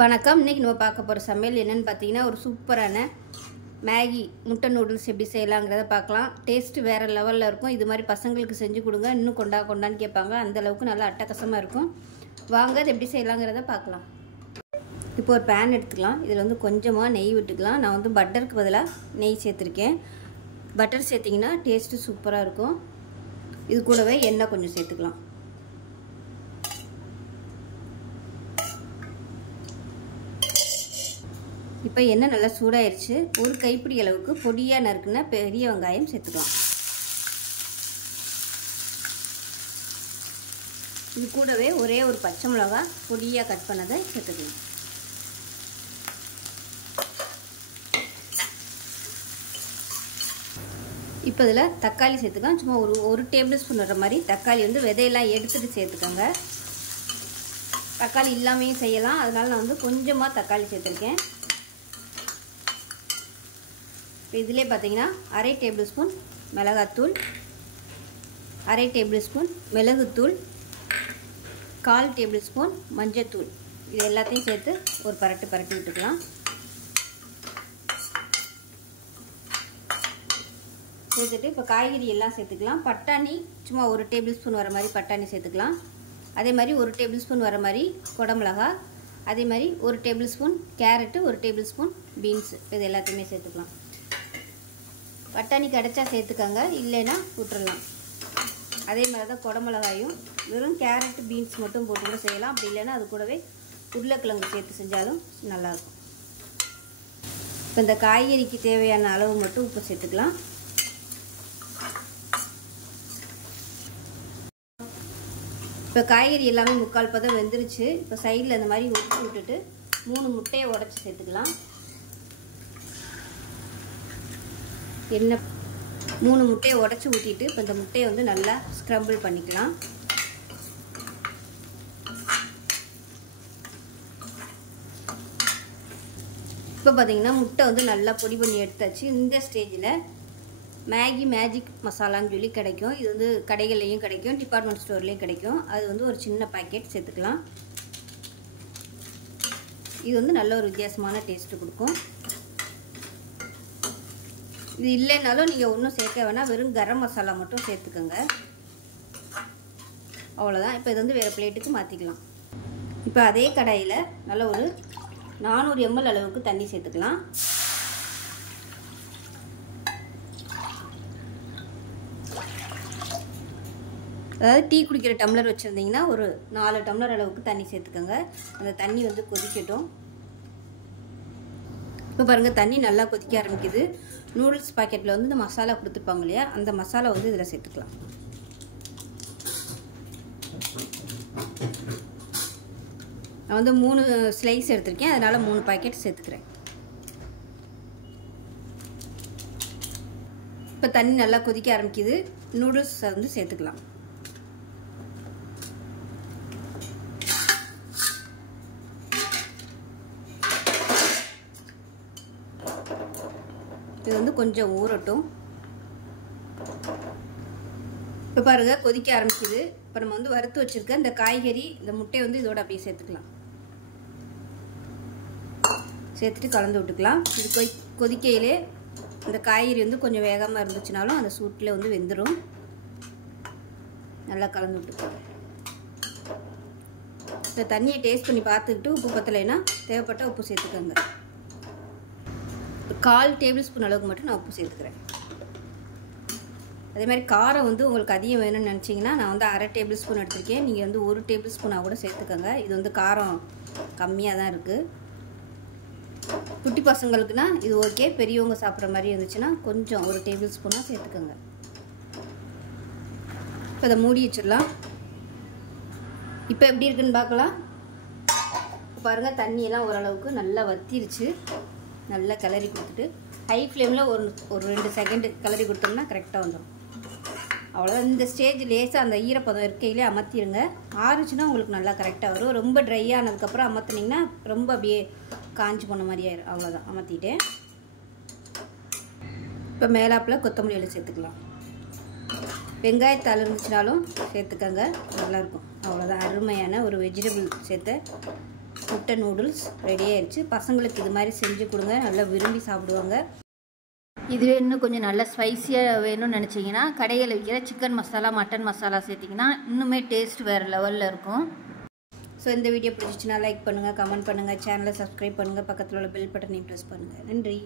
வணக்கம். இன்றைக்கி நம்ம பார்க்க போகிற சமையல் என்னென்னு பார்த்தீங்கன்னா, ஒரு சூப்பரான மேகி முட்டை நூடுல்ஸ் எப்படி செய்யலாங்கிறத பார்க்கலாம். டேஸ்ட்டு வேறு லெவலில் இருக்கும். இது மாதிரி பசங்களுக்கு செஞ்சு கொடுங்க, இன்னும் கொண்டான்னு கேட்பாங்க. அந்தளவுக்கு நல்லா அட்டகாசமாக இருக்கும். வாங்க அது எப்படி செய்யலாங்கிறத பார்க்கலாம். இப்போ ஒரு பேன் எடுத்துக்கலாம். இதில் வந்து கொஞ்சமாக நெய் விட்டுக்கலாம். நான் வந்து பட்டருக்கு பதிலாக நெய் சேர்த்துருக்கேன். பட்டர் சேர்த்திங்கன்னா டேஸ்ட்டு சூப்பராக இருக்கும். இது கூடவே எண்ணெய் கொஞ்சம் சேர்த்துக்கலாம். இப்போ எண்ணெய் நல்லா சூடாயிருச்சு. ஒரு கைப்பிடி அளவுக்கு பொடியாக நறுக்குன்னா பெரிய வெங்காயம் சேர்த்துக்கலாம். இது கூடவே ஒரே ஒரு பச்சை மிளகா பொடியாக கட் பண்ணதை சேர்த்துக்கலாம். இப்போ இதில் தக்காளி சேர்த்துக்கலாம். சும்மா ஒரு டேபிள் ஸ்பூன் வர மாதிரி தக்காளி வந்து விதையெல்லாம் எடுத்துகிட்டு சேர்த்துக்கோங்க. தக்காளி இல்லாமையும் செய்யலாம். அதனால் நான் வந்து கொஞ்சமாக தக்காளி சேர்த்துருக்கேன். இப்போ இதிலே பார்த்தீங்கன்னா அரை டேபிள் ஸ்பூன் மிளகாத்தூள், அரை டேபிள் ஸ்பூன் மிளகுத்தூள், 1/4 டேபிள் ஸ்பூன் மஞ்சத்தூள், இது எல்லாத்தையும் சேர்த்து ஒரு பரட்டி விட்டுக்கலாம். சேர்த்துட்டு இப்போ காய்கறி எல்லாம் சேர்த்துக்கலாம். பட்டாணி சும்மா ஒரு டேபிள் ஸ்பூன் வர மாதிரி பட்டாணி சேர்த்துக்கலாம். அதே மாதிரி ஒரு டேபிள் ஸ்பூன் வர மாதிரி குடமிளகா, அதே மாதிரி ஒரு டேபிள் ஸ்பூன் கேரட்டு, ஒரு டேபிள் ஸ்பூன் பீன்ஸு, இது எல்லாத்தையுமே சேர்த்துக்கலாம். பட்டாணி கிடச்சா சேர்த்துக்கோங்க, இல்லைன்னா விட்டுறலாம். அதே மாதிரி தான் குடமிளகாயும் வெறும் கேரட்டு பீன்ஸ் மட்டும் போட்டு கூட செய்யலாம். அப்படி இல்லைன்னா அது கூடவே உருளைக்கிழங்கு சேர்த்து செஞ்சாலும் நல்லாயிருக்கும். இப்போ இந்த காய்கறிக்கு தேவையான அளவு மட்டும் உப்பு சேர்த்துக்கலாம். இப்போ காய்கறி எல்லாமே 3/4 பதம் வெந்துருச்சு. இப்போ சைடில் இந்த மாதிரி உப்பு விட்டுட்டு 3 முட்டையை உடச்சி சேர்த்துக்கலாம். எண்ணெய் 3 முட்டையை உடச்சி ஊற்றிட்டு இப்போ இந்த முட்டையை வந்து நல்லா ஸ்க்ரம்பிள் பண்ணிக்கலாம். இப்போ பார்த்தீங்கன்னா முட்டை வந்து நல்லா பொடி பண்ணி எடுத்தாச்சு. இந்த ஸ்டேஜில் மேகி மேஜிக் மசாலான்னு சொல்லி கிடைக்கும். இது வந்து கடைகள்லேயும் கிடைக்கும், டிபார்ட்மெண்ட் ஸ்டோர்லேயும் கிடைக்கும். அது வந்து ஒரு சின்ன பாக்கெட் சேர்த்துக்கலாம். இது வந்து நல்ல ஒரு வித்தியாசமான டேஸ்ட்டு கொடுக்கும். இது இல்லைனாலும் நீங்கள் ஒன்றும் சேர்க்க வேணாம், வெறும் கரம் மசாலா மட்டும் சேர்த்துக்கோங்க. அவ்வளோதான். இப்போ இது வந்து வேறு பிளேட்டுக்கு மாற்றிக்கலாம். இப்போ அதே கடாயில் நல்ல ஒரு 400 ml அளவுக்கு தண்ணி சேர்த்துக்கலாம். அதாவது டீ குடிக்கிற டம்ளர் வச்சுருந்தீங்கன்னா ஒரு 4 டம்ளர் அளவுக்கு தண்ணி சேர்த்துக்கோங்க. அந்த தண்ணி வந்து கொதிக்கட்டும். இப்போ பாருங்கள், தண்ணி நல்லா கொதிக்க ஆரம்பிக்குது. நூடுல்ஸ் பாக்கெட்டில் வந்து இந்த மசாலா கொடுத்துருப்பாங்க இல்லையா, அந்த மசாலா வந்து இதில் சேர்த்துக்கலாம். நான் வந்து 3 ஸ்லைஸ் எடுத்திருக்கேன், அதனால் 3 பாக்கெட் சேர்த்துக்கிறேன். இப்போ தண்ணி நல்லா கொதிக்க ஆரம்பிக்குது. நூடுல்ஸ் வந்து சேர்த்துக்கலாம். இது வந்து கொஞ்சம் ஊறட்டும். இப்போ பாருங்கள், கொதிக்க ஆரம்பிக்குது. இப்போ நம்ம வந்து வறுத்து வச்சுருக்க இந்த காய்கறி, இந்த முட்டையை வந்து இதோட அப்படியே சேர்த்துக்கலாம். சேர்த்துட்டு கலந்து விட்டுக்கலாம். இது கொதிக்கையிலே இந்த காய்கறி வந்து கொஞ்சம் வேகாமல் இருந்துச்சுனாலும் அந்த சூட்டில் வந்து வெந்துடும். நல்லா கலந்து விட்டுக்கலாம். இந்த தண்ணியை டேஸ்ட் பண்ணி பார்த்துக்கிட்டு உப்பு பத்தலைன்னா தேவைப்பட்ட உப்பு சேர்த்துக்கோங்க. 1/4 டேபிள் ஸ்பூன் அளவுக்கு மட்டும் நான் உப்பு சேர்த்துக்கிறேன். அதே மாதிரி காரம் வந்து உங்களுக்கு அதிகம் வேணும்னு நினச்சிங்கன்னா நான் வந்து 1/2 டேபிள் ஸ்பூன் எடுத்திருக்கேன். நீங்கள் வந்து 1 டேபிள் ஸ்பூனாக கூட சேர்த்துக்கோங்க. இது வந்து காரம் கம்மியாக தான் இருக்குது. குட்டி பசங்களுக்குன்னா இது ஓகே. பெரியவங்க சாப்பிட்ற மாதிரி இருந்துச்சுன்னா கொஞ்சம் 1 டேபிள் ஸ்பூனாக சேர்த்துக்கோங்க. இப்போ இதை மூடி வச்சிடலாம். இப்போ எப்படி இருக்குன்னு பார்க்கலாம். பாருங்கள், தண்ணியெல்லாம் ஓரளவுக்கு நல்லா வத்திருச்சு. நல்லா கிளறி கொடுத்துட்டு ஹை ஃப்ளேமில் ஒரு 2 செகண்டு கிளறி கொடுத்தோம்னா கரெக்டாக வந்துடும். அவ்வளோதான். இந்த ஸ்டேஜ் லேசாக அந்த ஈரப்பதம் இருக்கையிலே அமர்த்திடுங்க. ஆறுச்சுன்னா உங்களுக்கு நல்லா கரெக்டாக வரும். ரொம்ப ட்ரை ஆனதுக்கப்புறம் அமர்த்தினீங்கன்னா ரொம்ப அப்படியே காஞ்சி போன மாதிரி ஆயிடும். அவ்வளோதான், அமர்த்திட்டேன். இப்போ மேலாப்பில் கொத்தமல்லி இலை சேர்த்துக்கலாம். வெங்காயத்தாள் இருந்துச்சுனாலும் சேர்த்துக்கங்க, நல்லாயிருக்கும். அவ்வளோதான், அருமையான ஒரு வெஜிடபிள் சேர்த்த முட்டை நூடுல்ஸ் ரெடி ஆயிடுச்சு. பசங்களுக்கு இது மாதிரி செஞ்சு கொடுங்க, நல்லா விரும்பி சாப்பிடுவாங்க. இதுவே இன்னும் கொஞ்சம் நல்லா ஸ்பைஸியாக வேணும்னு நினச்சிங்கன்னா கடையில் விற்கிற சிக்கன் மசாலா மட்டன் மசாலா சேர்த்திங்கன்னா இன்னுமே டேஸ்ட் வேறு லெவலில் இருக்கும். ஸோ இந்த வீடியோ பிடிச்சிச்சுன்னா லைக் பண்ணுங்கள், கமெண்ட் பண்ணுங்கள், சேனலை சப்ஸ்கிரைப் பண்ணுங்கள், பக்கத்தில் உள்ள பெல் பட்டனையும் ப்ரெஸ் பண்ணுங்கள். நன்றி.